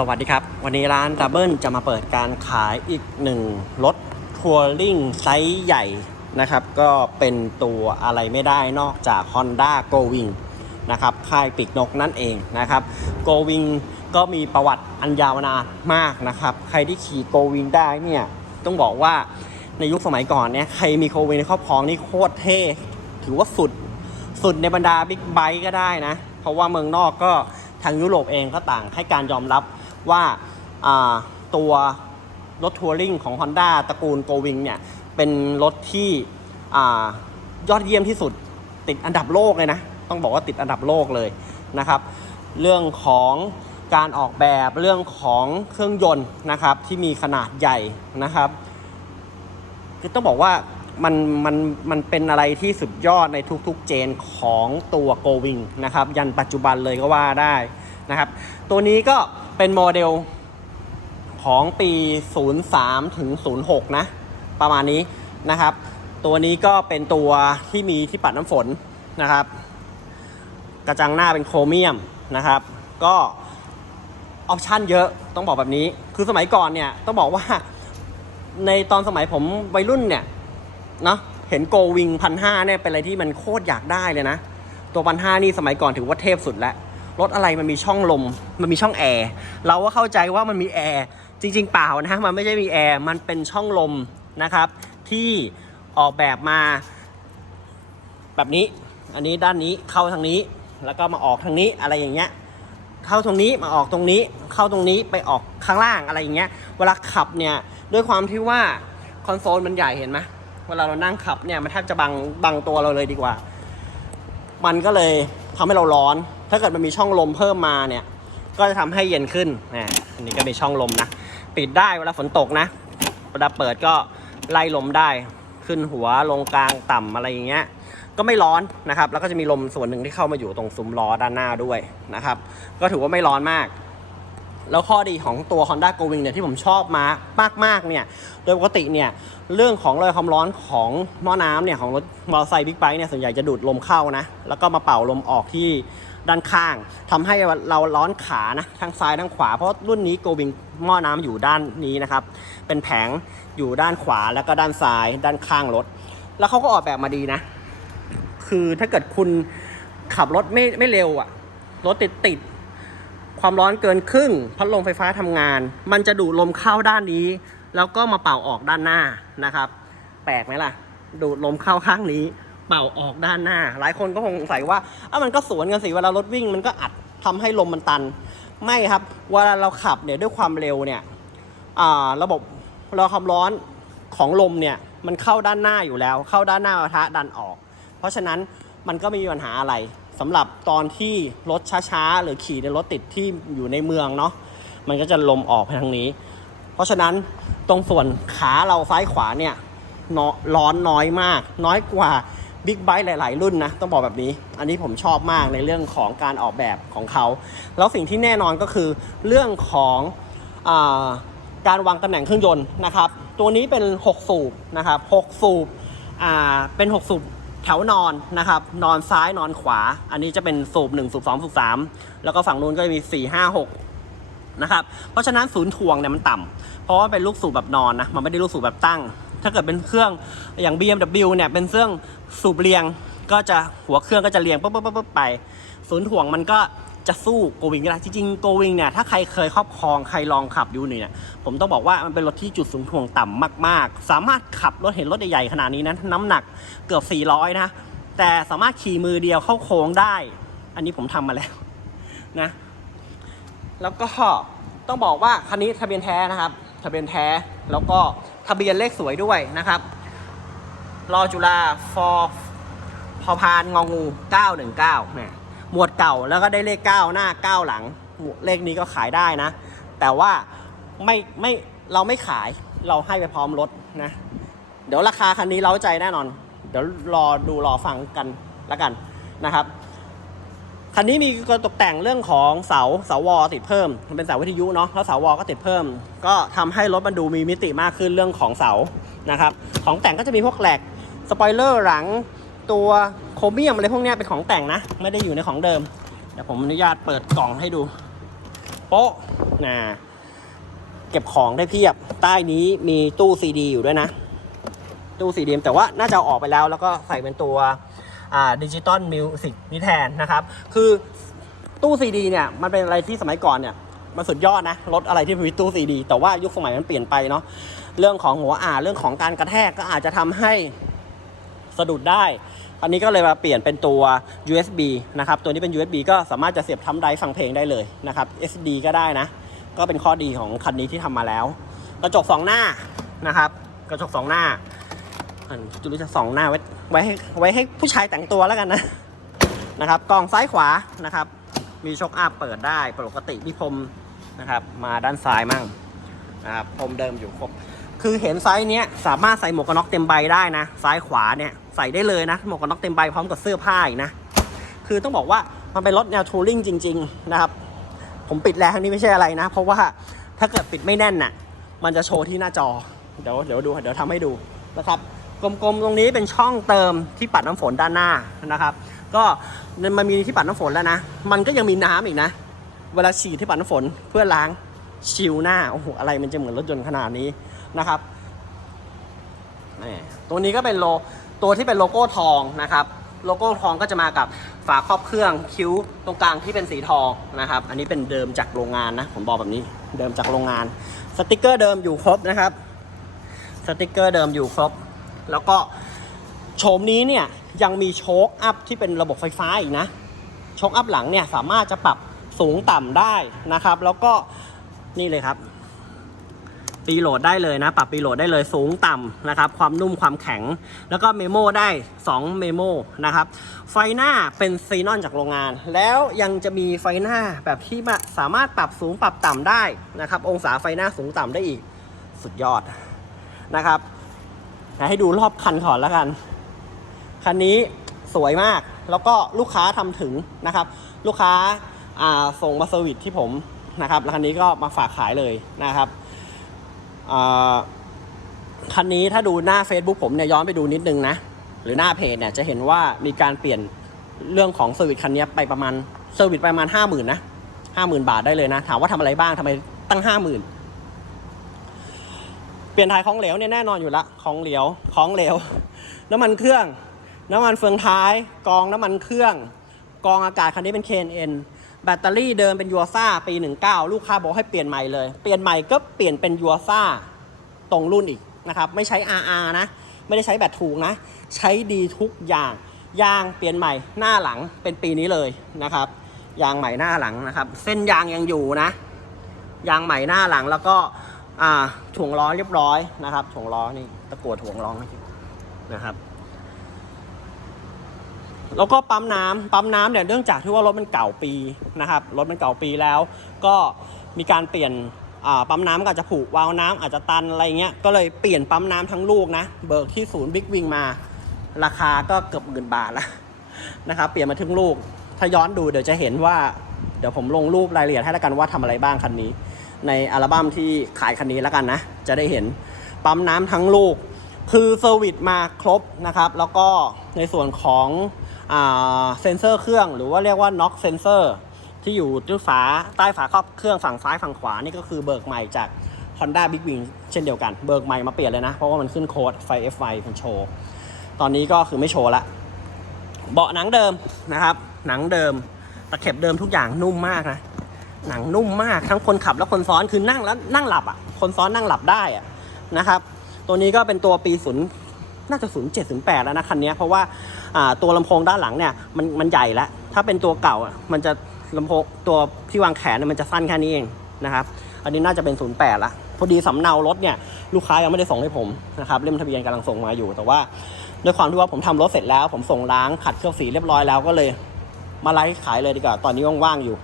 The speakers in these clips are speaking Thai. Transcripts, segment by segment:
สวัสดีครับ วันนี้ร้านดับเบิลจะมาเปิดการขายอีกหนึ่งรถทัวริงไซส์ใหญ่นะครับ ก็เป็นตัวอะไรไม่ได้นอกจาก Honda Go Wing นะครับ ค่ายปีกนกนั่นเองนะครับ Go Wing ก็มีประวัติอันยาวนานมากนะครับ ใครที่ขี่ Go Wing ได้เนี่ย ต้องบอกว่าในยุคสมัยก่อนเนี่ยใครมี Go Wing ในครอบครองนี่โคตรเท่ถือว่าสุดสุดในบรรดาบิ๊กไบค์ก็ได้นะ เพราะว่าเมืองนอกก็ทางยุโรปเองก็ต่างให้การยอมรับ ว่าตัวรถทัวริงของ Honda ตระกูล Go Wing เนี่ยเป็นรถที่อยอดเยี่ยมที่สุดติดอันดับโลกเลยนะ ต้องบอกว่าติดอันดับโลกเลยนะครับ เรื่องของการออกแบบเรื่องของเครื่องยนต์นะครับที่มีขนาดใหญ่นะครับคือต้องบอกว่ามันมันมันเป็นอะไรที่สุดยอดในทุกๆเจนของตัว Go Wing นะครับ ยันปัจจุบันเลยก็ว่าได้นะครับ ตัวนี้ก็ เป็นโมเดลของปี 03 ถึง 06 นะ ประมาณนี้นะครับ ตัวนี้ก็เป็นตัวที่มีที่ปัดน้ำฝนนะครับ กระจังหน้าเป็นโครเมียมนะครับ ก็ออปชั่นเยอะต้องบอกแบบนี้ คือสมัยก่อนเนี่ยต้องบอกว่าในตอนสมัยผมวัยรุ่นเนี่ยเนาะเห็นโกวิงพันห้าเนี่ยเป็นอะไรที่มันโคตรอยากได้เลยนะ ตัวพันห้านี่สมัยก่อนถือว่าเทพสุดแล้ว รถอะไรมันมีช่องลม มันมีช่องแอร์ เราก็เข้าใจว่ามันมีแอร์ จริง ๆ เปล่านะ มันไม่ใช่มีแอร์ มันเป็นช่องลมนะครับ ที่ออกแบบมา แบบนี้ อันนี้ด้านนี้เข้าทางนี้ แล้วก็มาออกทางนี้อะไรอย่างเงี้ย เข้าตรงนี้มาออกตรงนี้ เข้าตรงนี้ไปออกข้างล่างอะไรอย่างเงี้ย เวลาขับเนี่ย ด้วยความที่ว่าคอนโซลมันใหญ่เห็นไหมเวลาเรานั่งขับเนี่ยมันแทบจะบังบังตัวเราเลยดีกว่า มันก็เลยทำให้เราร้อน ถ้าเกิดมันมีช่องลมเพิ่มมาเนี่ย ก็จะทำให้เย็นขึ้นอ่าอันนี้ก็มีช่องลมนะ ปิดได้เวลาฝนตกนะเวลาเปิดก็ไล่ลมได้ขึ้นหัวลงกลางต่ำอะไรอย่างเงี้ย ก็ไม่ร้อนนะครับ แล้วก็จะมีลมส่วนหนึ่งที่เข้ามาอยู่ตรงซุ้มล้อด้านหน้าด้วยนะครับ ก็ถือว่าไม่ร้อนมาก แล้วข้อดีของตัว Honda Go Wing เนี่ยที่ผมชอบมากมากๆเนี่ย โดยปกติเนี่ยเรื่องของระบายความร้อนของหม้อน้ำเนี่ยของรถมอเตอร์ไซค์บิ๊กไบค์เนี่ยส่วนใหญ่จะดูดลมเข้านะ แล้วก็มาเป่าลมออกที่ ด้านข้างทำให้เราร้อนขานะทั้งซ้ายทั้งขวา เพราะรุ่นนี้ Go Wing หม้อน้ำอยู่ด้านนี้นะครับ เป็นแผงอยู่ด้านขวาแล้วก็ด้านซ้าย ด้านข้างรถ แล้วเขาก็ออกแบบมาดีนะ คือถ้าเกิดคุณขับรถไม่ไม่เร็วอะรถติดติดความร้อนเกินครึ่ง พัดลมไฟฟ้าทำงาน มันจะดูดลมเข้าด้านนี้ แล้วก็มาเป่าออกด้านหน้านะครับ แปลกไหมล่ะ ดูดลมเข้าข้างนี้ เป่าออกด้านหน้า หลายคนก็คงสงสัยว่าอะมันก็สวนกันสิเวลารถวิ่งมันก็อัดทำให้ลมมันตัน ไม่ครับ เวลาเราขับเนี่ยด้วยความเร็วเนี่ยระบบระบาความร้อนของลมเนี่ยมันเข้าด้านหน้าอยู่แล้ว เข้าด้านหน้าปะทะดันออก เพราะฉะนั้นมันก็ไม่มีปัญหาอะไรสำหรับตอนที่รถช้าๆ หรือขี่ในรถติดที่อยู่ในเมืองเนาะมันก็จะลมออกไปทางนี้ เพราะฉะนั้นตรงส่วนขาเราซ้ายขวาเนี่ยร้อนน้อยมาก น้อยกว่า บิ๊กไบค์หลาย ๆ รุ่นนะ ต้องบอกแบบนี้ อันนี้ผมชอบมากในเรื่องของการออกแบบของเขา แล้วสิ่งที่แน่นอนก็คือเรื่องของอาการวางตำแหน่งเครื่องยนต์นะครับ ตัวนี้เป็น 6 สูบนะครับ 6 สูบเป็น 6 สูบแถวนอนนะครับ นอนซ้ายนอนขวา อันนี้จะเป็นสูบ 1 สูบ 2 สูบ 3 แล้วก็ฝั่งนู้นก็จะมี 4 5 6นะครับ เพราะฉะนั้นศูนย์ถ่วงเนี่ยมันต่ำเพราะว่าเป็นลูกสูบแบบนอนนะ มันไม่ได้ลูกสูบแบบตั้ง ถ้าเกิดเป็นเครื่องอย่าง BMW เนี่ยเป็นเครื่อง สูบเรียงก็จะหัวเครื่องก็จะเรียงปุ๊บปุ๊บปุ๊บไป ศูนย์ถ่วงมันก็จะสู้โกวิงได้จริงๆโกวิงเนี่ยถ้าใครเคยครอบครองใครลองขับดูเนี่ยผมต้องบอกว่ามันเป็นรถที่จุดศูนย์ถ่วงต่ำมาก ๆ สามารถขับรถเห็นรถใหญ่ๆขนาดนี้นะน้ำหนักเกือบ 400 นะ แต่สามารถขี่มือเดียวเข้าโค้งได้ อันนี้ผมทำมาแล้วนะ แล้วก็ต้องบอกว่าคันนี้ทะเบียนแท้นะครับ ทะเบียนแท้แล้วก็ทะเบียนเลขสวยด้วยนะครับ รอจุฬาฟอพอพานงองู 919เนี่ยหมวดเก่าแล้วก็ได้เลข 9 หน้า 9 หลัง เลขนี้ก็ขายได้นะ แต่ว่าไม่ไม่เราไม่ขายเราให้ไปพร้อมรถนะ เดี๋ยวราคาคันนี้เล้าใจแน่นอน เดี๋ยวรอดูรอฟังกันแล้วกันนะครับคันนี้มีการตกแต่งเรื่องของเสาเสาวอติดเพิ่มมันเป็นเสาวิทยุเนาะแล้วเสาวอก็ติดเพิ่ม ก็ทำให้รถมันดูมีมิติมากขึ้นเรื่องของเสานะครับ ของแต่งก็จะมีพวกแหลก สปอยเลอร์หลังตัวโครเมียมอะไรพวกนี้เป็นของแต่งนะ ไม่ได้อยู่ในของเดิม เดี๋ยวผมอนุญาตเปิดกล่องให้ดู โป๊ะนะเก็บของได้เพียบ ใต้นี้มีตู้ซีดีอยู่ด้วยนะ ตู้ซีดีแต่ว่าน่าจะออกไปแล้ว แล้วก็ใส่เป็นตัวดิจิตอลมิวสิกนี่แทนนะครับ คือตู้ซีดีเนี่ยมันเป็นอะไรที่สมัยก่อนเนี่ยมันสุดยอดนะรถอะไรที่มีตู้ซีดีแต่ว่ายุคสมัยมันเปลี่ยนไปเนาะเรื่องของหัวอ่านเรื่องของการกระแทกก็อาจจะทำให้ สะดุดได้อันนี้ก็เลยมาเปลี่ยนเป็นตัว USB นะครับตัวนี้เป็น USB ก็สามารถจะเสียบทำไดร์ฟังเพลงได้เลยนะครับ SD ก็ได้นะ ก็เป็นข้อดีของคันนี้ที่ทำมาแล้ว กระจกสองหน้านะครับ กระจกสองหน้าอันจุลิจะสองหน้าไว้ไว้ให้ไว้ให้ผู้ชายแต่งตัวแล้วกันนะนะครับกล่องซ้ายขวานะครับ มีช็อคอัพเปิดได้ปกติมีพรมนะครับ มาด้านซ้ายมั่งนะครับพรมเดิมอยู่ครบ คือเห็นไซส์เนี้ยสามารถใส่หมวกกันน็อกเต็มใบได้นะ ซ้ายขวาเนี่ยใส่ได้เลยนะ หมวกกันน็อกเต็มใบพร้อมกับเสื้อผ้าอีกนะ คือต้องบอกว่ามันเป็นรถแนวทัวริงจริง ๆ นะครับ ผมปิดแล้วนี่ไม่ใช่อะไรนะ เพราะว่าถ้าเกิดปิดไม่แน่นน่ะ มันจะโชว์ที่หน้าจอ เดี๋ยวเดี๋ยวดู เดี๋ยวทำให้ดูนะครับ กลมๆตรงนี้เป็นช่องเติมที่ปัดน้ำฝนด้านหน้านะครับ ก็มันมีที่ปัดน้ำฝนแล้วนะ มันก็ยังมีน้ำอีกนะ เวลาฉีดที่ปัดน้ำฝนเพื่อล้างชิวหน้า โอ้โห อะไรมันจะเหมือนรถยนต์ขนาดนี้ นะครับนี่ตัวนี้ก็เป็นโลตัวที่เป็นโลโก้ทองนะครับ โลโก้ทองก็จะมากับฝาครอบเครื่องคิ้วตรงกลางที่เป็นสีทองนะครับ อันนี้เป็นเดิมจากโรงงานนะผมบอกแบบนี้เดิมจากโรงงาน สติกเกอร์เดิมอยู่ครบนะครับ สติกเกอร์เดิมอยู่ครบ แล้วก็โฉมนี้เนี่ยยังมีโชคอัพที่เป็นระบบไฟฟ้าอีกนะ โชคอัพหลังเนี่ยสามารถจะปรับสูงต่ำได้นะครับ แล้วก็นี่เลยครับ ปีโหลดได้เลยนะ ปรับปีโหลดได้เลยสูงต่ำนะครับ ความนุ่มความแข็ง แล้วก็เมโมได้ 2 เมโมนะครับ ไฟหน้าเป็นซีนอนจากโรงงาน แล้วยังจะมีไฟหน้าแบบที่มาสามารถปรับสูงปรับต่ำได้นะครับ องศาไฟหน้าสูงต่ำได้อีกสุดยอดนะครับให้ดูรอบคันก่อนแล้วกัน คันนี้สวยมาก แล้วก็ลูกค้าทำถึงนะครับ ลูกค้าส่งมาเซอร์วิสที่ผมนะครับ แล้วคันนี้ก็มาฝากขายเลยนะครับ คันนี้ถ้าดูหน้า Facebook ผมเนี่ยย้อนไปดูนิดนึงนะ หรือหน้าเพจเนี่ยจะเห็นว่ามีการเปลี่ยนเรื่องของเซอร์วิสคันนี้ไปประมาณเซอร์วิสประมาณห้าหมื่นนะห้าหมื่นบาทได้เลยนะ ถามว่าทำอะไรบ้างทำไมตั้งห้าหมื่นเปลี่ยนถ่ายของเหลวเนี่ยแน่นอนอยู่ละของเหลวของเหลว น้ำมันเครื่อง น้ำมันเฟืองท้าย กองน้ำมันเครื่อง กองอากาศคันนี้เป็น KNN แบตเตอรี่เดิมเป็นยูซ่าปี 19 ลูกค้าบอกให้เปลี่ยนใหม่เลย เปลี่ยนใหม่ก็เปลี่ยนเป็นยูซ่าตรงรุ่นอีกนะครับ ไม่ใช้ RR นะ ไม่ได้ใช้แบตถูกนะ ใช้ดีทุกอย่าง ยางเปลี่ยนใหม่หน้าหลังเป็นปีนี้เลยนะครับ ยางใหม่หน้าหลังนะครับ เส้นยางยังอยู่นะ ยางใหม่หน้าหลังแล้วก็ถ่วงล้อเรียบร้อยนะครับถ่วงล้อนี่ตะกั่วถ่วงล้อนะครับ แล้วก็ปั๊มน้ำปั๊มน้ำเนี่ยเนื่องจากที่ว่ารถมันเก่าปีนะครับรถมันเก่าปีแล้ว ก็มีการเปลี่ยนปั๊มน้ำก็อาจจะผุวาล์วน้ำอาจจะตันอะไรเงี้ยก็เลยเปลี่ยนปั๊มน้ำทั้งลูกนะเบิกที่ศูนย์บิ๊กวิงมา ราคาก็เกือบหมื่นบาทแล้วนะครับเปลี่ยนมาทั้งลูก ถ้าย้อนดูเดี๋ยวจะเห็นว่า เดี๋ยวผมลงรูปรายละเอียดให้แล้วกันว่าทำอะไรบ้างคันนี้ ในอัลบั้มที่ขายคันนี้แล้วกันนะ จะได้เห็นปั๊มน้ำทั้งลูก คือเซอร์วิสมาครบนะครับ แล้วก็ในส่วนของ เซนเซอร์เครื่องหรือว่าเรียกว่าน็อกเซนเซอร์ที่อยู่ที่ฝาใต้ฝาครอบเครื่องฝั่งซ้ายฝั่งขวานี่ก็คือเบิกใหม่จาก Honda Big Wing เช่นเดียวกัน เบิกใหม่มาเปลี่ยนเลยนะ เพราะว่ามันขึ้นโค้ดไฟ F1 มันโชว์ ตอนนี้ก็คือไม่โชว์ละ เบาะหนังเดิมนะครับ หนังเดิม ตะเข็บเดิมทุกอย่างนุ่มมากนะ หนังนุ่มมากทั้งคนขับและคนซ้อนคือนั่งแล้วนั่งหลับอะ คนซ้อนนั่งหลับได้อะนะครับ ตัวนี้ก็เป็นตัวปีศู น่าจะศูนย์เจ็ดศูนย์แล้วนะคันนี้เพราะว่าตัวลำโพงด้านหลังเนี่ยมันมันใหญ่แล้ว ถ้าเป็นตัวเก่ามันจะลำโพงตัวที่วางแขนเนี่ยมันจะสั้นแค่นี้เองนะครับ อันนี้น่าจะเป็นศูนย์แปดละพอดีสำเนารถเนี่ยลูกค้ายังไม่ได้ส่งให้ผมนะครับเล่มทะเบียนกำลังส่งมาอยู่ แต่ว่าด้วยความที่ว่าผมทำรถเสร็จแล้ว ผมส่งล้างขัดเคลือบสีเรียบร้อยแล้วก็เลยมาไลฟ์ขายเลยดีกว่าตอนนี้ว่างๆอยู่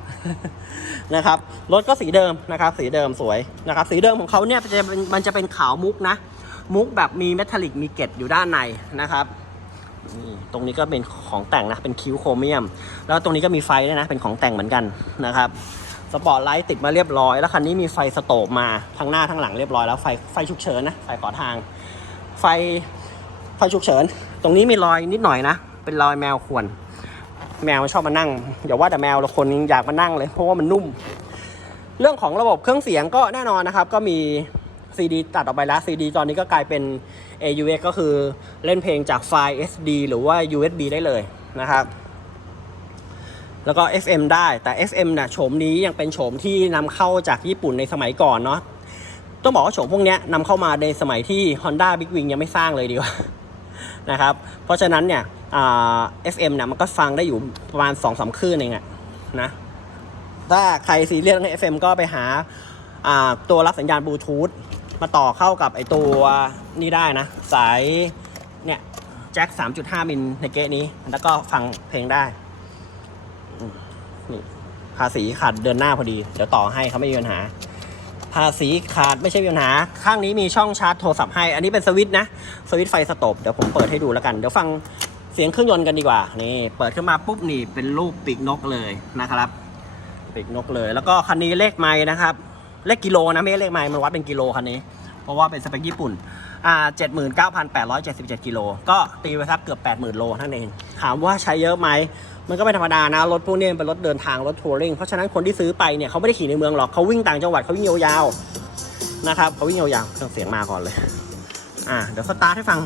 นะครับรถก็สีเดิมนะครับ สีเดิมสวยนะครับ สีเดิมของเขาเนี่ยจะมันจะเป็นขาวมุกนะ มุกแบบมีเมทัลลิกมีเกล็ดอยู่ด้านในนะครับนี่ตรงนี้ก็เป็นของแต่งนะ เป็นคิ้วโครเมียม แล้วตรงนี้ก็มีไฟด้วยนะ เป็นของแต่งเหมือนกันนะครับ สปอร์ตไลท์ติดมาเรียบร้อย แล้วคันนี้มีไฟสโตบมาทั้งหน้าทั้งหลังเรียบร้อยแล้วไฟไฟฉุกเฉินนะ ไฟขอทาง ไฟไฟฉุกเฉิน ตรงนี้มีรอยนิดหน่อยนะ เป็นรอยแมวข่วน แมวมันชอบมานั่งอย่าว่าแต่แมวละคนอยากมานั่งเลย เพราะว่ามันนุ่ม เรื่องของระบบเครื่องเสียงก็แน่นอนนะครับ ก็มี CD ตัดออกไปแล้ว CD ตอนนี้ก็กลายเป็น AUX ก็คือเล่นเพลงจากไฟล์ SD หรือว่า USB ได้เลยนะครับ แล้วก็ FM ได้แต่ FM นะ่ะโฉมนี้ยังเป็นโฉมที่นำเข้าจากญี่ปุ่นในสมัยก่อนเนาะต้องบอกว่าโฉมพวกเนี้ยนำเข้ามาในสมัยที่ Honda Big Wing ยังไม่สร้างเลยดีกว่านะครับ เพราะฉะนั้นเนี่ยอ่า FM เนี่ยมันก็ฟังได้อยู่ประมาณ2อสามคลื่นเองอะนะถ้าใครซีเรียสเรื่อง FM ก็ไปหาาตัวรับสัญญาณบลูทูธ มาต่อเข้ากับไอตัวนี่ได้นะ สายเนี่ยแจ็ค 3.5 มิลในเกะนี้ แล้วก็ฟังเพลงได้นี่ภาษีขาดเดือนหน้าพอดี เดี๋ยวต่อให้เขาไม่มีปัญหา ภาษีขาดไม่ใช่มีปัญหา ข้างนี้มีช่องชาร์จโทรศัพท์ให้ อันนี้เป็นสวิตช์นะ สวิตช์ไฟสต็อปเดี๋ยวผมเปิดให้ดูแล้วกัน เดี๋ยวฟังเสียงเครื่องยนต์กันดีกว่า นี่ เปิดขึ้นมาปุ๊บนี่เป็นรูปปีกนกเลยนะครับ ปีกนกเลย แล้วก็คันนี้เลขไม้นะครับ เลขกิโลนะไม่ใช่เลขไม้มันวัดเป็นกิโลคันนี้ เพราะว่าเป็นสเปคญี่ปุ่นอ่า79,877กิโลก็ตีไปสักเกือบ80,000โลนั่นเอง ถามว่าใช้เยอะไหมมันก็เป็นธรรมดานะ รถพวกนี้เป็นรถเดินทางรถทัวริงเพราะฉะนั้นคนที่ซื้อไปเนี่ยเขาไม่ได้ขี่ในเมืองหรอกเขาวิ่งต่างจังหวัดเขาวิ่งยาวๆนะครับเขาวิ่งยาวๆเครื่องเสียงมาก่อนเลยอ่าเดี๋ยวสตาร์ทให้ฟัง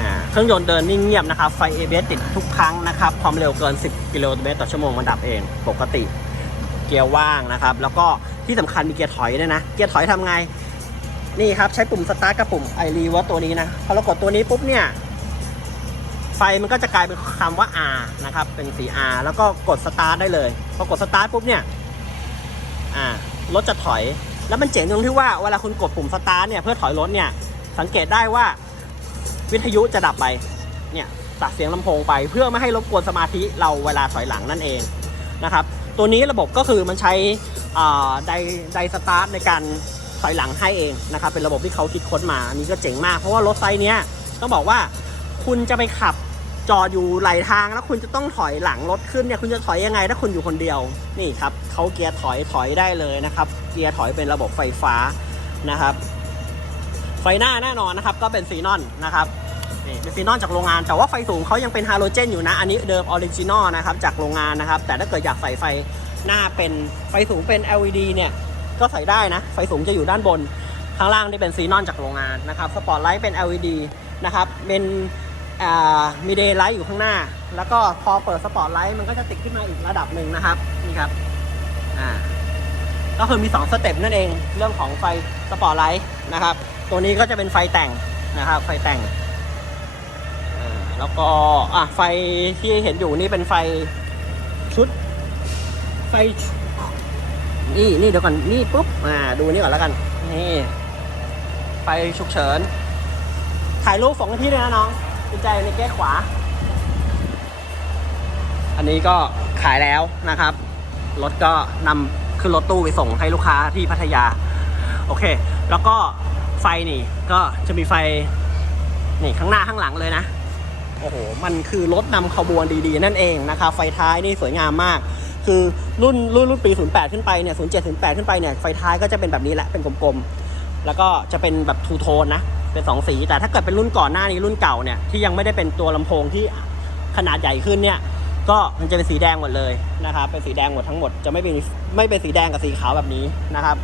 อ่าเครื่องยนต์เดินนิ่งเงียบนะครับ ไฟ ABS ติดทุกครั้งนะครับ ความเร็วเกิน 10 กิโลเมตรต่อชั่วโมงมันดับเอง ปกติ เกียร์ว่างนะครับ แล้วก็ที่สำคัญมีเกียร์ถอยด้วยนะ เกียร์ถอยทำไง นี่ครับใช้ปุ่มสตาร์ทกับปุ่มไอรีว่าตัวนี้นะ พอเรากดตัวนี้ปุ๊บเนี่ย ไฟมันก็จะกลายเป็นคำว่า R นะครับ เป็นสี R แล้วก็กดสตาร์ทได้เลย พอกดสตาร์ทปุ๊บเนี่ย อ่า รถจะถอย แล้วมันเจ๋งตรงที่ว่าเวลาคุณกดปุ่มสตาร์ทเนี่ยเพื่อถอยรถเนี่ย สังเกตได้ว่าวิทยุจะดับไป เนี่ยตัดเสียงลำโพงไปเพื่อไม่ให้รบกวนสมาธิเราเวลาถอยหลังนั่นเองนะครับ ตัวนี้ระบบก็คือมันใช้ไดไดสตาร์ทในการถอยหลังให้เองนะครับเป็นระบบที่เขาคิดค้นมาอันนี้ก็เจ๋งมากเพราะว่ารถไซส์เนี้ยต้องบอกว่าคุณจะไปขับจอดอยู่ไหลทางแล้วคุณจะต้องถอยหลังรถขึ้นเนี่ยคุณจะถอยยังไงถ้าคุณอยู่คนเดียวนี่ครับเขาเกียร์ถอยถอยได้เลยนะครับ เกียร์ถอยเป็นระบบไฟฟ้านะครับ ไฟหน้าแน่นอนนะครับ ก็เป็นซีนอนนะครับ เป็นซีนอนจากโรงงาน แต่ว่าไฟสูงเขายังเป็นฮาโลเจนอยู่นะ อันนี้เดิมออริจินอลนะครับจากโรงงานนะครับ แต่ถ้าเกิดอยากใส่ไฟหน้าเป็นไฟสูงเป็น LED เนี่ย ก็ใส่ได้นะ ไฟสูงจะอยู่ด้านบน ข้างล่างนี่เป็นซีนอนจากโรงงานนะครับ สปอตไลท์เป็น LED นะครับ เป็นมีเดย์ไลท์อยู่ข้างหน้า แล้วก็พอเปิดสปอตไลท์มันก็จะติดขึ้นมาอีกระดับหนึ่งนะครับ นี่ครับ อ่า ก็คือมี 2 สเต็ปนั่นเอง เรื่องของไฟสปอตไลท์นะครับ ตัวนี้ก็จะเป็นไฟแต่งนะครับ ไฟแต่ง แล้วก็อะไฟที่เห็นอยู่นี่เป็นไฟชุด ไฟ นี่นี่เดี๋ยวก่อนนี่ปุ๊บอ่าดูนี่ก่อนแล้วกัน นี่ ไฟฉุกเฉิน ถ่ายรูปส่งให้พี่ด้วยนะน้องกุญแจในเก๊ขวา อันนี้ก็ขายแล้วนะครับ รถก็นำขึ้นรถตู้ไปส่งให้ลูกค้าที่พัทยา โอเค แล้วก็ไฟนี่ก็จะมีไฟนี่ข้างหน้าข้างหลังเลยนะ โอ้โห มันคือรถนำขบวนดีๆ นั่นเองนะครับ ไฟท้ายนี่สวยงามมาก คือรุ่นรุ่นรุ่นปี 08 ขึ้นไปเนี่ย07 08 ขึ้นไปเนี่ย ไฟท้ายก็จะเป็นแบบนี้แหละ เป็นกลมๆ แล้วก็จะเป็นแบบทูโทนนะ เป็นสองสี แต่ถ้าเกิดเป็นรุ่นก่อนหน้านี้รุ่นเก่าเนี่ย ที่ยังไม่ได้เป็นตัวลำโพงที่ขนาดใหญ่ขึ้นเนี่ย ก็มันจะเป็นสีแดงหมดเลยนะครับ เป็นสีแดงหมดทั้งหมด จะไม่เป็นไม่เป็นสีแดงกับสีขาวแบบนี้นะครับ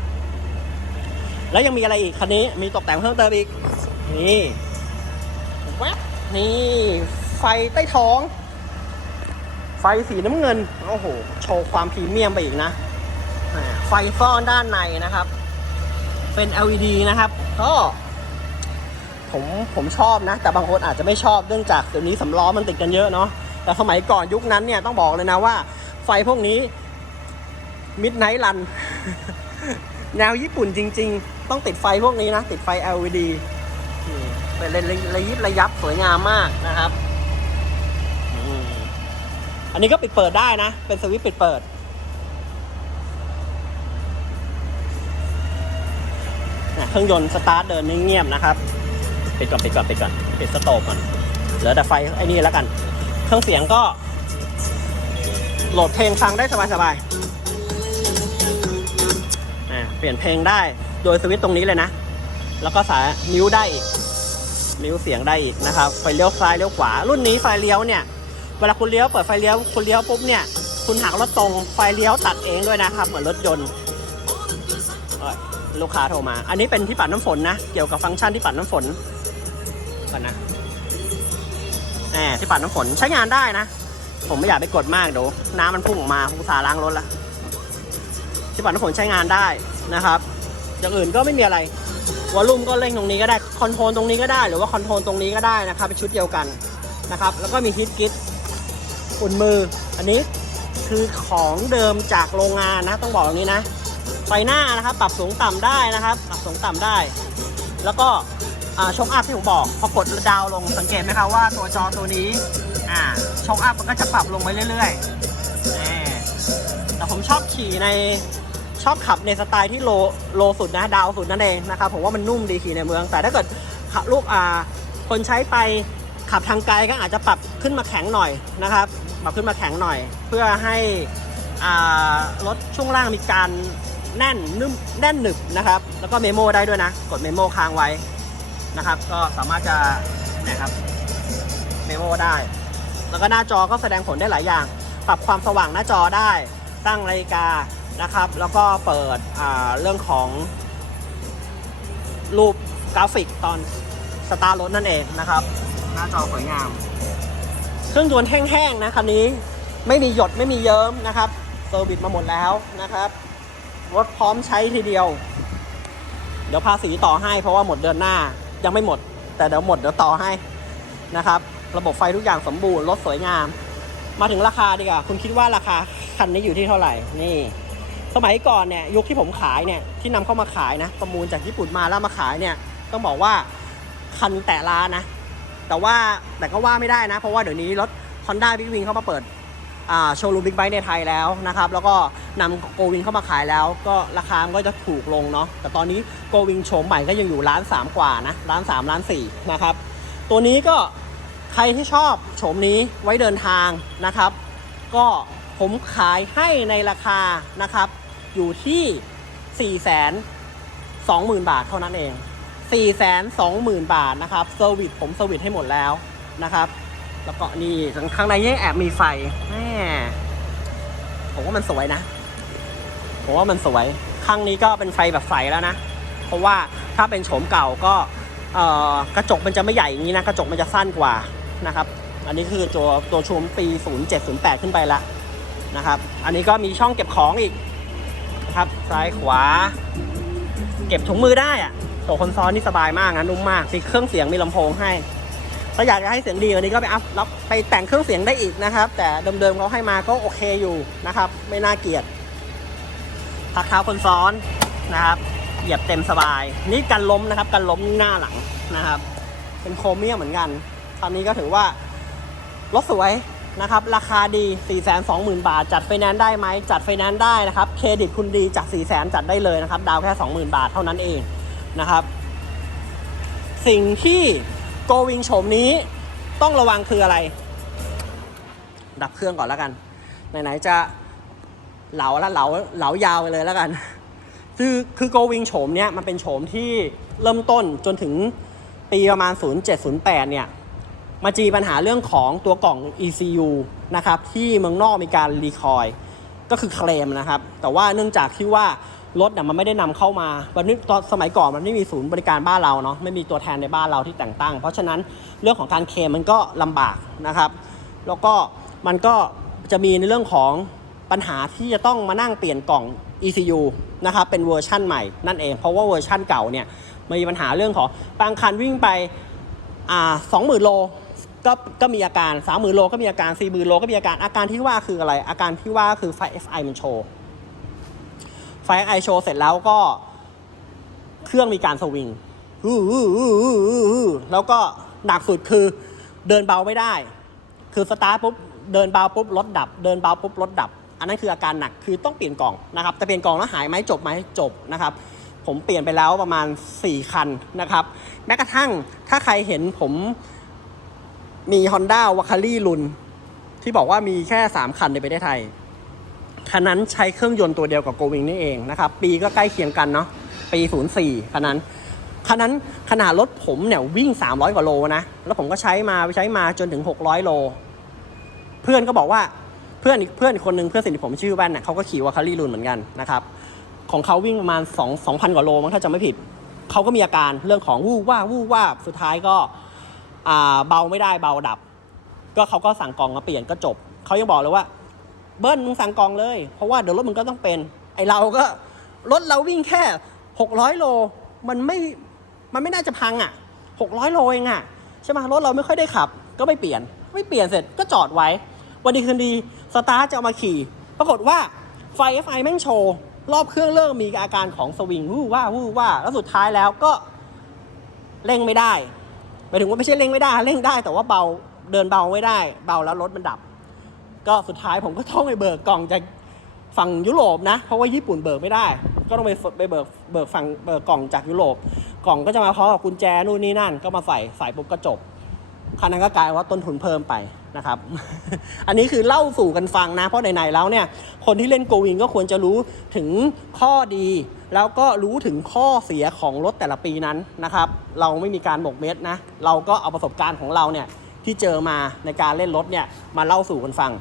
แล้วยังมีอะไรอีกคันนี้ มีตกแต่งเพิ่มเติมอีก นี่แวบ นี่ไฟใต้ท้อง ไฟสีน้ำเงิน โอ้โห โชว์ความพรีเมียมไปอีกนะ ไฟซ่อนด้านในนะครับ เป็น LED นะครับ ก็ผมผมชอบนะ แต่บางคนอาจจะไม่ชอบเนื่องจากเดี๋ยวนี้สำล้อมันติดกันเยอะเนาะแต่สมัยก่อนยุคนั้นเนี่ยต้องบอกเลยนะว่า ไฟพวกนี้มิดไนท์รันแนวญี่ปุ่นจริง ๆ ต้องติดไฟพวกนี้นะ ติดไฟ LED เป็นระยิบระยับสวยงามมากนะครับอันนี้ก็ปิดเปิดได้นะ เป็นสวิตช์ปิดเปิดเครื่องยนต์สตาร์ทเดินเงียบๆนะครับปิดก่อนปิดก่อนปิดก่อนปิดสโตปก่อนเหลือแต่ไฟไอ้นี่แล้วกัน เครื่องเสียงก็ โหลดเพลงฟังได้สบายๆเปลี่ยนเพลงได้โดยสวิตช์ตรงนี้เลยนะ แล้วก็สายนิ้วได้อีก นิ้วเสียงได้อีกนะครับ ไฟเลี้ยวซ้ายเลี้ยวขวา รุ่นนี้ไฟเลี้ยวเนี่ย เวลาคุณเลี้ยวเปิดไฟเลี้ยวคุณเลี้ยวปุ๊บเนี่ย คุณหักรถตรง ไฟเลี้ยวตัดเองด้วยนะครับ เหมือนรถยนต์ลูกค้าโทรมา อันนี้เป็นที่ปัดน้ำฝนนะ เกี่ยวกับฟังก์ชันที่ปัดน้ำฝนก่อนนะแหมที่ปัดน้ำฝนใช้งานได้นะ ผมไม่อยากไปกดมากเดี๋ยวน้ำมันพุ่งออกมาผมอุตสาล้างรถละที่ปัดน้ำฝนใช้งานได้นะครับ อย่างอื่นก็ไม่มีอะไร วอลลุ่มก็เร่งตรงนี้ก็ได้คอนโทรลตรงนี้ก็ได้หรือว่าคอนโทรลตรงนี้ก็ได้นะครับเป็นชุดเดียวกันนะครับแล้วก็มีฮิตกิทอุ่นมือ อันนี้คือของเดิมจากโรงงานนะต้องบอกอย่างนี้นะไฟหน้านะครับปรับสูงต่ำได้นะครับ ปรับสูงต่ำได้ แล้วก็ช็อคอัพที่ผมบอกพอกดดาวลงสังเกตไหมครับว่าตัวจอตัวนี้อ่าช็อคอัพมันก็จะปรับลงไปเรื่อยๆแต่ผมชอบขี่ใน ชอบขับในสไตล์ที่โลโลสุดนะดาวสุดนั่นเองนะครับผมว่ามันนุ่มดีขี่ในเมือง แต่ถ้าเกิดขับลูกอ่าคนใช้ไปขับทางไกลก็อาจจะปรับขึ้นมาแข็งหน่อยนะครับปรับขึ้นมาแข็งหน่อย เพื่อให้รถช่วงล่างมีการแน่นนุ่มแน่นหนึบนะครับ แล้วก็เมโมได้ด้วยนะ กดเมโมค้างไว้นะครับ ก็สามารถจะนะครับเมโมได้ แล้วก็หน้าจอก็แสดงผลได้หลายอย่าง ปรับความสว่างหน้าจอได้ตั้งนาฬิกา นะครับ แล้วก็เปิดอ่าเรื่องของรูปกราฟิกตอนสตาร์ทรถนั่นเองนะครับ หน้าจอสวยงาม เครื่องยนต์แห้งๆนะคันนี้ไม่มีหยดไม่มีเยิ้มนะครับเซอร์วิสมาหมดแล้วนะครับ รถพร้อมใช้ทีเดียว เดี๋ยวภาษีต่อให้เพราะว่าหมดเดือนหน้ายังไม่หมด แต่เดี๋ยวหมดเดี๋ยวต่อให้นะครับ ระบบไฟทุกอย่างสมบูรณ์รถสวยงาม มาถึงราคาดีกว่าคุณคิดว่าราคาคันนี้อยู่ที่เท่าไหร่นี่ สมัยก่อนเนี่ยยุคที่ผมขายเนี่ยที่นำเข้ามาขายนะประมูลจากญี่ปุ่นมาแล้วมาขายเนี่ยต้องบอกว่าคันแต่ล้านนะ แต่ว่าแต่ก็ว่าไม่ได้นะ เพราะว่าเดี๋ยวนี้รถ Honda Big Wing เข้ามาเปิดโชว์รูมบิ๊กไบค์ในไทยแล้วนะครับ แล้วก็นำโกวิงเข้ามาขายแล้ว ก็ราคาก็จะถูกลงเนาะแต่ตอนนี้โกวิงโฉมใหม่ก็ยังอยู่ร้านสามกว่านะร้านสามร้านสี่นะครับ ตัวนี้ก็ใครที่ชอบโฉมนี้ไว้เดินทางนะครับ ก็ ผมขายให้ในราคานะครับ อยู่ที่ 4 2 0 0 0 0 บาทเท่านั้นเอง 4 2 0 0 0 0 บาทนะครับเซอร์วิสผมเซอร์วิสให้หมดแล้วนะครับ แล้วก็นี่ข้างในยังแอบมีไฟแหมผมว่ามันสวยนะ ผมว่ามันสวยข้างนี้ก็เป็นไฟแบบไฟแล้วนะ เพราะว่าถ้าเป็นโฉมเก่าก็กระจกมันจะไม่ใหญ่อย่างนี้นะ กระจกมันจะสั้นกว่านะครับ อันนี้คือตัวตัวโฉมปี 0708 ขึ้นไปละ นะครับ อันนี้ก็มีช่องเก็บของอีกนะครับ ซ้ายขวา เก็บถุงมือได้อะตัวคนซ้อนนี่สบายมากนะนุ่มมากมีเครื่องเสียงมีลำโพงให้ถ้าอยากจะให้เสียงดีกว่านี้ก็ไปอัพรับไปแต่งเครื่องเสียงได้อีกนะครับ แต่เดิมๆเขาให้มาก็โอเคอยู่นะครับ ไม่น่าเกลียดพักเท้าคนซ้อนนะครับ เหยียบเต็มสบาย นี่กันล้มนะครับ กันล้มหน้าหลังนะครับ เป็นโครเมียมเหมือนกัน ตอนนี้ก็ถือว่ารถสวย นะครับราคาดี 4 2 0 0 0 0 บาท จัดไฟแนนซ์ได้ไหมจัดไฟแนนซ์ได้นะครับเครดิตคุณดีจาก 4 0 0 0 0 0 จัดได้เลยนะครับดาวแค่ 20,000 บาทเท่านั้นเองนะครับ สิ่งที่โกวิงโฉมนี้ต้องระวังคืออะไร ดับเครื่องก่อนแล้วกัน ไหน ๆ จะเหลาแล้วเหลาเหลายาวไปเลยแล้วกัน คือคือโกวิงโฉมเนี้ยมันเป็นโฉมที่เริ่มต้นจนถึงปีประมาณ 0708 เนี่ย มาจีปัญหาเรื่องของตัวกล่อง ECU นะครับที่เมืองนอกมีการรีคอยก็คือเคลมนะครับแต่ว่าเนื่องจากที่ว่ารถเนี่ยมันไม่ได้นำเข้ามาวันนี้ตอนสมัยก่อนมันไม่มีศูนย์บริการบ้านเราเนาะไม่มีตัวแทนในบ้านเราที่แต่งตั้ง เพราะฉะนั้นเรื่องของการเคลมมันก็ลำบากนะครับ แล้วก็มันก็จะมีในเรื่องของปัญหาที่จะต้องมานั่งเปลี่ยนกล่อง ECU นะครับเป็นเวอร์ชั่นใหม่นั่นเอง เพราะว่าเวอร์ชั่นเก่าเนี่ยมีปัญหาเรื่องของบางคันวิ่งไปอ่าสองหมื่นโล ก็ก็มีอาการสามหมื่นโลก็มีอาการสี่หมื่นโลก็มีอาการอาการที่ว่าคืออะไร อาการที่ว่าคือไฟ FI มันโชว์ไฟ FI โชว์เสร็จแล้วก็เครื่องมีการสวิงแล้วก็หนักสุดคือเดินเบาไม่ได้ คือสตาร์ทปุ๊บเดินเบาปุ๊บรถดับ เดินเบาปุ๊บรถดับ อันนั้นคืออาการหนักคือต้องเปลี่ยนกล่องนะครับแต่เปลี่ยนกล่องแล้วหายไหมจบไหมจบนะครับผมเปลี่ยนไปแล้วประมาณ 4 คันนะครับ แม้กระทั่งถ้าใครเห็นผม มี Honda w a k a r i ลุนที่บอกว่ามีแค่ 3 คันในประเทศไทย คันนั้นใช้เครื่องยนต์ตัวเดียวกับโกวิงนี่เองนะครับ ปีก็ใกล้เคียงกันเนาะ ปี 04 คันนั้น คันนั้นขนาดรถผมเนี่ยวิ่ง 300 กว่าโลนะ แล้วผมก็ใช้มาใช้มาจนถึง 600 โล เพื่อนก็บอกว่าเพื่อนอีกเพื่อนอีกคนนึงเพื่อนสนิทผมชื่อแว่นเนี่ยเขาก็ขี่วาคารี่รุนเหมือนกันนะครับของเขาวิ่งประมาณ2 2,000 กว่าโลมั้งถ้าจำไม่ผิด เขาก็มีอาการเรื่องของวูบว่าวูบว่าสุดท้ายก็ เบาไม่ได้เบาดับ ก็เขาก็สั่งกองมาเปลี่ยนก็จบเขายังบอกเลยว่า เบิ้ลมึงสั่งกองเลย เพราะว่าเดี๋ยวรถมึงก็ต้องเป็น ไอเราก็รถเราวิ่งแค่600โลมันไม่มันไม่น่าจะพังอะ600โลเองอะใช่ไหมรถเราไม่ค่อยได้ขับ ก็ไม่เปลี่ยน ไม่เปลี่ยนเสร็จก็จอดไว้ วันดีคืนดีสตาร์จะเอามาขี่ ปรากฏว่าไฟ FI แม่งโชว์ รอบเครื่องเริ่มมีอาการของสวิงวู้ว่าวู้ว่าแล้วสุดท้ายแล้วก็เร่งไม่ได้ หมายถึงว่าไม่ใช่เร่งไม่ได้เร่งได้แต่ว่าเบาเดินเบาไม่ได้ เบาแล้วรถมันดับ ก็สุดท้ายผมก็ต้องไปเบิกกล่องจากฝั่งยุโรปนะ เพราะว่าญี่ปุ่นเบิกไม่ได้ ก็ต้องไปไปเบิกเบิกฝั่งเบิกกล่องจากยุโรปกล่องก็จะมาพร้อมกับกุญแจนู่นนี่นั่นก็มาใส่ใส่ปุ๊บก็จบ คันนั้นก็กลายว่าต้นทุนเพิ่มไปนะครับ อันนี้คือเล่าสู่กันฟังนะ เพราะไหนๆแล้วเนี่ย คนที่เล่นโกวิงก็ควรจะรู้ถึงข้อดี แล้วก็รู้ถึงข้อเสียของรถแต่ละปีนั้นนะครับ เราไม่มีการหมกเม็ดนะ เราก็เอาประสบการณ์ของเราเนี่ยที่เจอมาในการเล่นรถเนี่ยมาเล่าสู่กันฟัง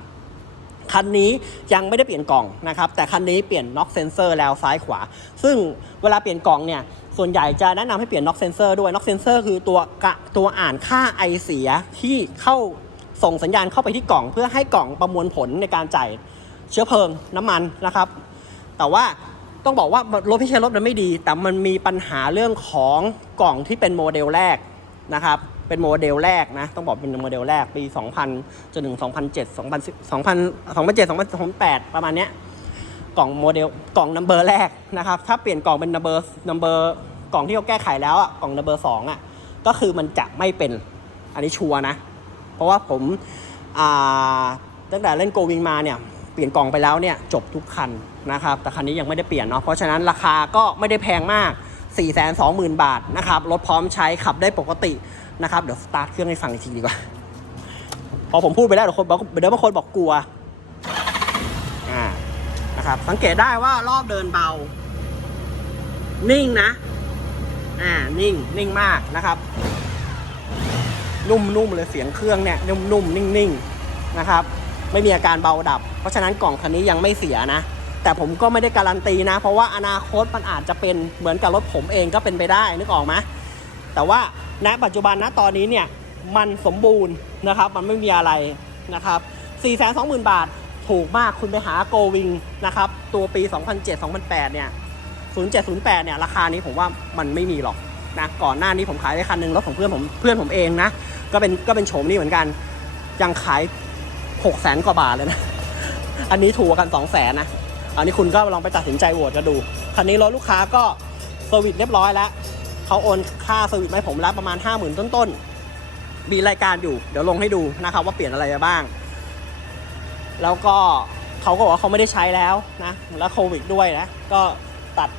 คันนี้ยังไม่ได้เปลี่ยนกล่องนะครับ แต่คันนี้เปลี่ยนน็อกเซนเซอร์แล้วซ้ายขวา ซึ่งเวลาเปลี่ยนกล่องเนี่ย ส่วนใหญ่จะแนะนำให้เปลี่ยนน็อกเซนเซอร์ด้วยน็อกเซนเซอร์คือตัวกะตัวอ่านค่าไอเสียที่เข้าส่งสัญญาณเข้าไปที่กล่อง เพื่อให้กล่องประมวลผลในการจ่ายเชื้อเพลิงน้ำมันนะครับ แต่ว่าต้องบอกว่ารถพี่ใช้รถมันไม่ดี แต่มันมีปัญหาเรื่องของกล่องที่เป็นโมเดลแรกนะครับ เป็นโมเดลแรกนะ ต้องบอกเป็นโมเดลแรกปี 2000 จนถึง 2007 2010 2000 2007 2008 ประมาณเนี้ย กล่องโมเดลกล่องนัมเบอร์แรกนะครับ ถ้าเปลี่ยนกล่องเป็นนัมเบอร์นัมเบอร์กล่องที่เขาแก้ไขแล้วอะกล่องนัมเบอร์สองอะก็คือมันจะไม่เป็นอันนี้ชัวร์นะ เพราะว่าผมตั้งแต่เล่นโกวิงมาเนี่ยเปลี่ยนกล่องไปแล้วเนี่ยจบทุกคันนะครับ แต่คันนี้ยังไม่ได้เปลี่ยนเนาะเพราะฉะนั้นราคาก็ไม่ได้แพงมาก 4 2 0 0 0 0 บาทนะครับรถพร้อมใช้ขับได้ปกตินะครับเดี๋ยวสตาร์ทเครื่องให้ฟังอีกทีดีกว่าพอผมพูดไปแล้วเดี๋ยวคนบอกเดี๋ยวบางคนบอกกลัว นะครับ สังเกตได้ว่ารอบเดินเบา นิ่งนะอ่านิ่งนิ่งมากนะครับ นุ่มๆเลยเสียงเครื่องเนี่ยนุ่มๆนิ่งๆนะครับ ไม่มีอาการเบาดับ เพราะฉะนั้นกล่องคันนี้ยังไม่เสียนะ แต่ผมก็ไม่ได้การันตีนะ เพราะว่าอนาคตมันอาจจะเป็นเหมือนกับรถผมเองก็เป็นไปได้นึกออกไหมแต่ว่าณปัจจุบันณตอนนี้เนี่ยมันสมบูรณ์นะครับ มันไม่มีอะไรนะครับ 4 2 0 0 0 0 บาท ถูกมากคุณไปหาโกวิงนะครับ ตัวปี 2007-2008 เนี่ย 0708 เนี่ย ราคานี้ผมว่ามันไม่มีหรอกนะ ก่อนหน้านี้ผมขายได้คันหนึ่งรถของเพื่อนผมเพื่อนผมเองนะ ก็เป็นก็เป็นโฉมนี้เหมือนกัน ยังขาย6แสนกว่าบาทเลยนะ อันนี้ถูกกัน2แสนนะ อันนี้คุณก็ลองไปตัดสินใจโหวตกันดู คันนี้รถลูกค้าก็เซอร์วิสเรียบร้อยแล้วเขาโอนค่าเซอร์วิสมาให้ผมแล้วประมาณ 50,000 ต้นๆมีรายการอยู่ เดี๋ยวลงให้ดูนะครับว่าเปลี่ยนอะไรบ้าง แล้วก็เขาก็บอกว่าเขาไม่ได้ใช้แล้วนะแล้วโควิดด้วยนะ ก็ตัด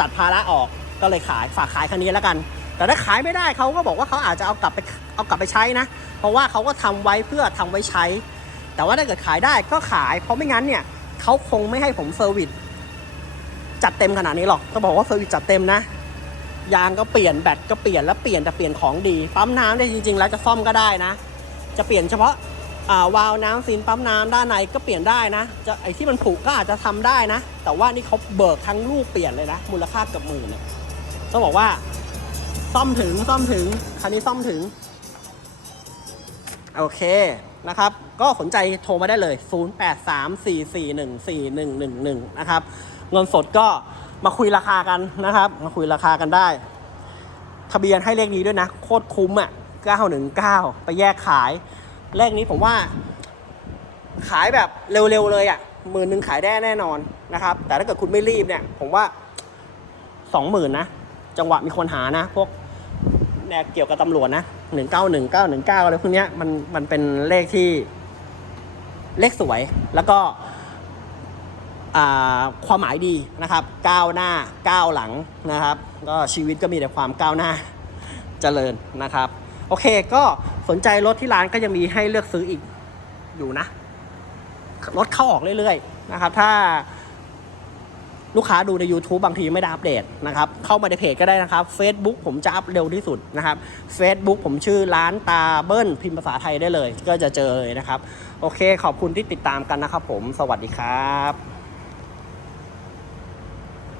ตัดภาระออกก็เลยขายฝากขายคันนี้แล้วกัน แต่ถ้าขายไม่ได้เขาก็บอกว่าเขาอาจจะเอากลับไปเอากลับไปใช้นะ เพราะว่าเขาก็ทำไว้เพื่อทำไว้ใช้ แต่ว่าถ้าเกิดขายได้ก็ขาย เพราะไม่งั้นเนี่ยเขาคงไม่ให้ผมเซอร์วิสจัดเต็มขนาดนี้หรอกต้องบอกว่าเซอร์วิสจัดเต็มนะยางก็เปลี่ยนแบตก็เปลี่ยนแล้วเปลี่ยนแต่เปลี่ยนของดีปั๊มน้ำเนี่ยจริง ๆ แล้วจะซ่อมก็ได้นะ จะเปลี่ยนเฉพาะ วาล์วน้ำซีนปั๊มน้ำด้านในก็เปลี่ยนได้นะ จะไอที่มันผุก็อาจจะทำได้นะ แต่ว่านี่เขาเบิกทั้งลูกเปลี่ยนเลยนะ มูลค่ากับหมื่นเนี่ยต้องบอกว่า ซ่อมถึงซ่อมถึง คันนี้ซ่อมถึง โอเคนะครับ ก็สนใจโทรมาได้เลย 0834414111 นะครับ เงินสดก็มาคุยราคากันนะครับ มาคุยราคากันได้ ทะเบียนให้เลขนี้ด้วยนะ โคตรคุ้มอะ919 ไปแยกขาย เลขนี้ผมว่า ขายแบบเร็วๆเลยอะหมื่นหนึ่งขายได้แน่นอนนะครับ แต่ถ้าเกิดคุณไม่รีบเนี่ย ผมว่าสองหมื่นนะ จังหวะมีคนหานะ พวกแนวเกี่ยวกับตำรวจนะหนึ่งเก้าหนึ่งเก้าหนึ่งเก้าอะไรพวกเนี้ยมันมันเป็นเลขที่เลขสวยแล้วก็ความหมายดีนะครับ ก้าวหน้าก้าวหลังนะครับ ก็ชีวิตก็มีแต่ความก้าวหน้าเจริญนะครับ โอเคก็สนใจรถที่ร้านก็ยังมีให้เลือกซื้ออีกอยู่นะ รถเข้าออกเรื่อยๆนะครับ ถ้าลูกค้าดูใน YouTube บางทีไม่ได้อัปเดตนะครับ เข้ามาในเพจก็ได้นะครับ Facebook ผมจะอัพเร็วที่สุดนะครับ Facebook ผมชื่อร้านตาเบิ้ลพิมพ์ภาษาไทยได้เลย ก็จะเจอเลยนะครับ โอเคขอบคุณที่ติดตามกันนะครับผมสวัสดีครับ